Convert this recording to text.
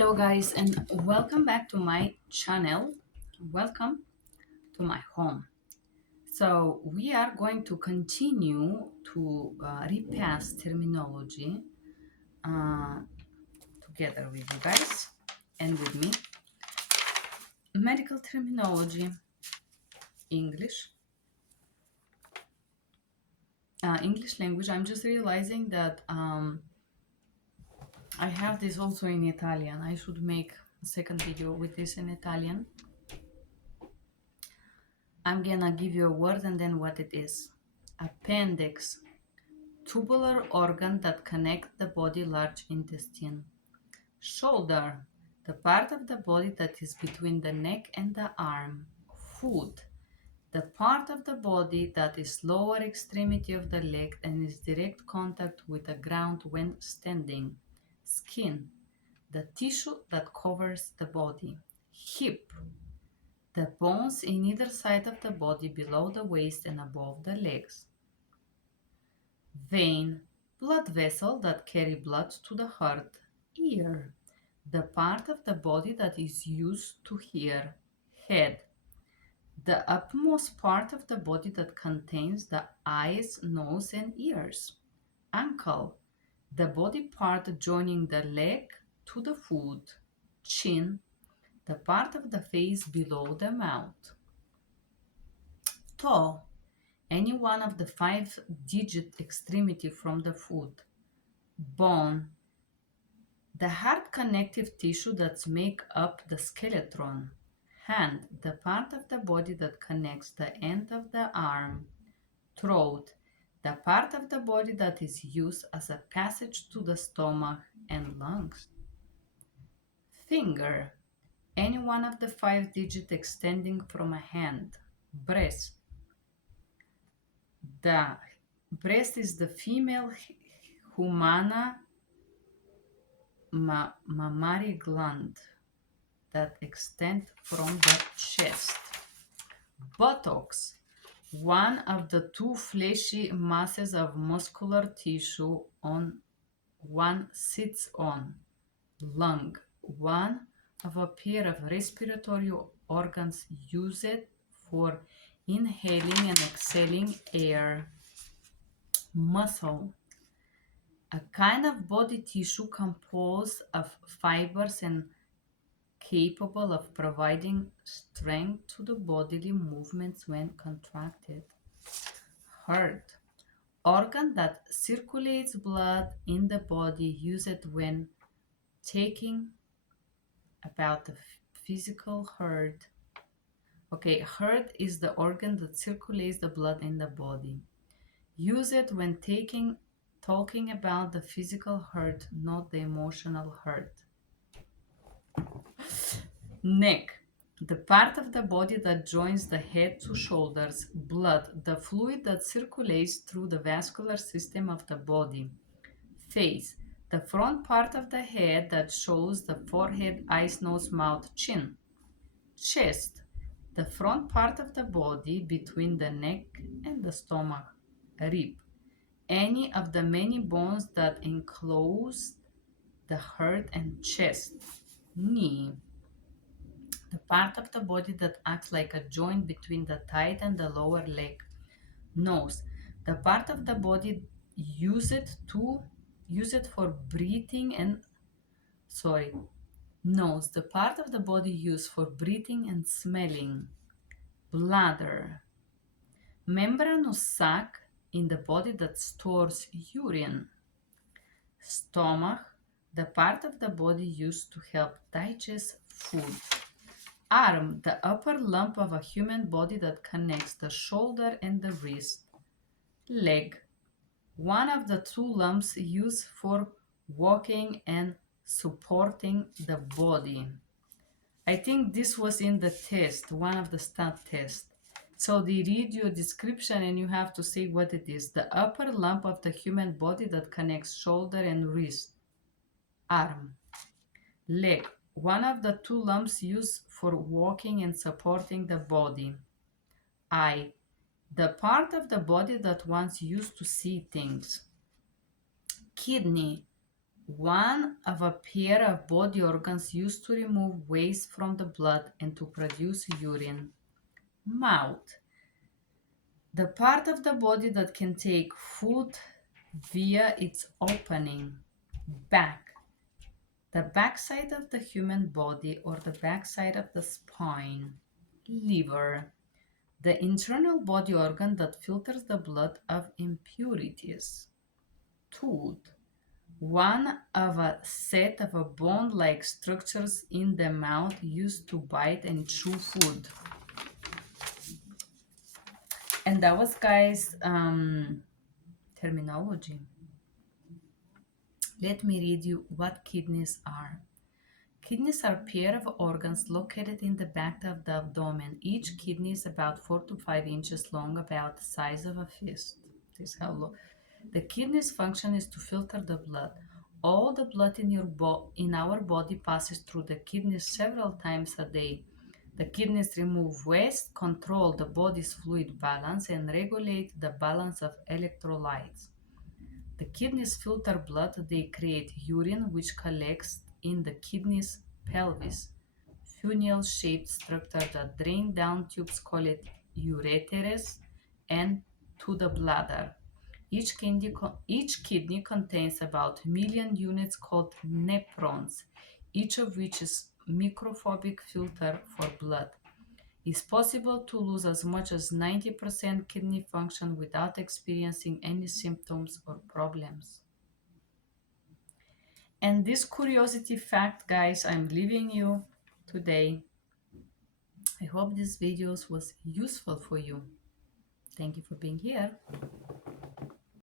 Hello guys and welcome back to my channel. Welcome to my home. So we are going to continue to repass terminology uh, together with you guys and with me. Medical terminology, English. English language. I'm just realizing that I have this also in Italian. I should make a second video with this in Italian. I'm gonna give you a word and then what it is. Appendix, tubular organ that connects the body large intestine. Shoulder, the part of the body that is between the neck and the arm. Foot, the part of the body that is lower extremity of the leg and is direct contact with the ground when standing. Skin, the tissue that covers the body. Hip, the bones in either side of the body below the waist and above the legs. Vein, blood vessel that carry blood to the heart. Ear, the part of the body that is used to hear. Head, the uppermost part of the body that contains the eyes, nose, and ears. Ankle, the body part joining the leg to the foot. Chin, the part of the face below the mouth. Toe, any one of the 5-digit extremity from the foot. Bone, the hard connective tissue that make up the skeleton. Hand, the part of the body that connects the end of the arm. Throat, the part of the body that is used as a passage to the stomach and lungs. Finger, any one of the 5-digit extending from a hand. Breast, the breast is the female humana mammary gland that extend from the chest. Buttocks, one of the two fleshy masses of muscular tissue on one sits on. Lung, one of a pair of respiratory organs used for inhaling and exhaling air. Muscle, a kind of body tissue composed of fibers and capable of providing strength to the bodily movements when contracted. Heart, organ that circulates blood in the body used when taking about the physical heart. Okay, heart is the organ that circulates the blood in the body. Use it when talking about the physical hurt, not the emotional hurt. Neck, the part of the body that joins the head to shoulders. Blood, the fluid that circulates through the vascular system of the body. Face, the front part of the head that shows the forehead, eyes, nose, mouth, chin. Chest, the front part of the body between the neck and the stomach. Rib, any of the many bones that enclose the heart and chest. Knee, the part of the body that acts like a joint between the thigh and the lower leg. Nose, the part of the body used for breathing and nose, the part of the body used for breathing and smelling. Bladder, membranous sac in the body that stores urine. Stomach, the part of the body used to help digest food. Arm, the upper lump of a human body that connects the shoulder and the wrist. Leg, one of the two lumps used for walking and supporting the body. I think this was in the test, one of the stat tests. So they read you a description and you have to say what it is. The upper lump of the human body that connects shoulder and wrist. Arm. Leg, one of the two lumps used for walking and supporting the body. Eye, the part of the body that once used to see things. Kidney, one of a pair of body organs used to remove waste from the blood and to produce urine. Mouth, the part of the body that can take food via its opening. Back, the backside of the human body or the backside of the spine. Liver, the internal body organ that filters the blood of impurities. Tooth, one of a set of a bone-like structures in the mouth used to bite and chew food. And that was, guys, terminology. Let me read you what kidneys are. Kidneys are a pair of organs located in the back of the abdomen. Each kidney is about 4 to 5 inches long, about the size of a fist. This is how long. The kidney's function is to filter the blood. All the blood in our body passes through the kidneys several times a day. The kidneys remove waste, control the body's fluid balance, and regulate the balance of electrolytes. The kidneys filter blood, they create urine which collects in the kidney's pelvis. Funnel-shaped structure that drain down tubes call it ureteres and to the bladder. Each kidney contains about a million units called nephrons, each of which is microscopic filter for blood. It's possible to lose as much as 90% kidney function without experiencing any symptoms or problems. And this curiosity fact, guys, I'm leaving you today. I hope this videos was useful for you. Thank you for being here.